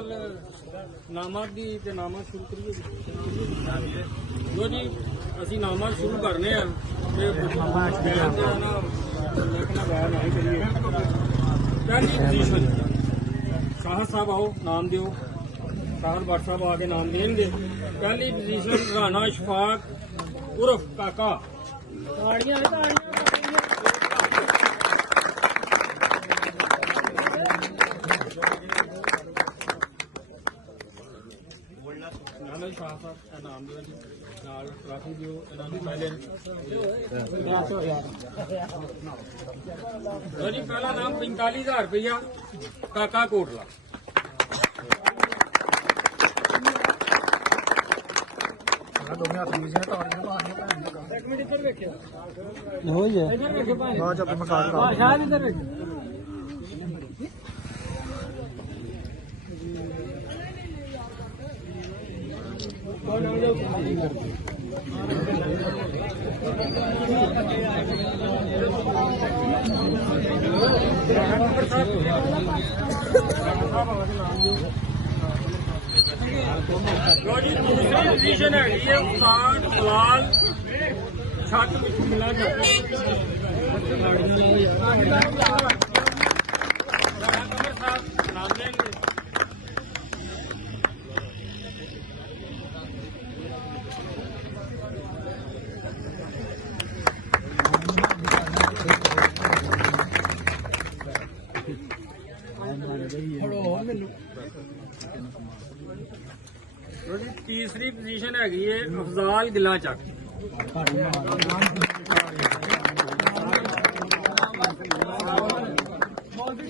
गल नामक की ते नामक शुरू करिए जो जी असी नामक शुरू करने हैं लिखना बयान नहीं करिए। पहली पोजीशन शाह साहब आओ नाम दियो, शाहर भट्ट साहब आके नाम देंगे। पहली पोजीशन राणा इशफाक उर्फ काका। शाह साहब का नाम दियो जी, नाल ट्राफी दियो इन्होंने पहले जी। पहला नाम 45,000 रुपया काका कोटला। दूसरी पोजीशन है उस्ताद बिलाल छत मिला नाम देंगे। तीसरी पोजीशन हैगी है अफजाल गिला चक।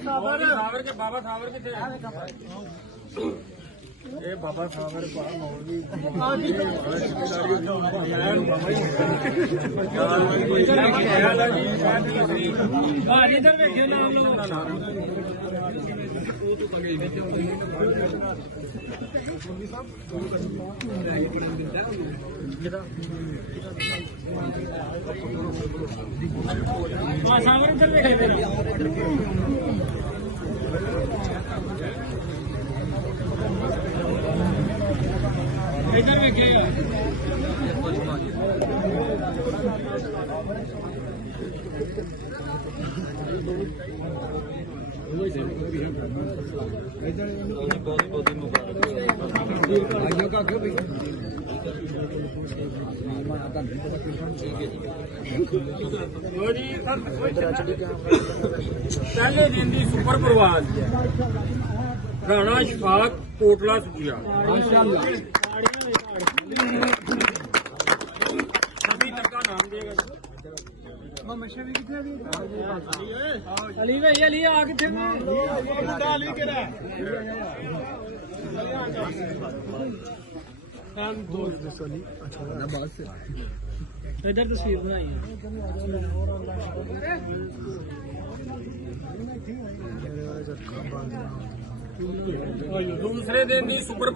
सावर के बाबा सावर के थे ये बाबा सावर मौलवी इधर बैठे नाम लो। सावर इधर बैठे इधर बैठे पहले दिन की सुपर प्रवास राणा इशफाक कोटला सुखिया। सभी तक का नाम देगा अली भाई अली आ किथे इधर तस्वीर बनाई है। दूसरे दिन की सुपर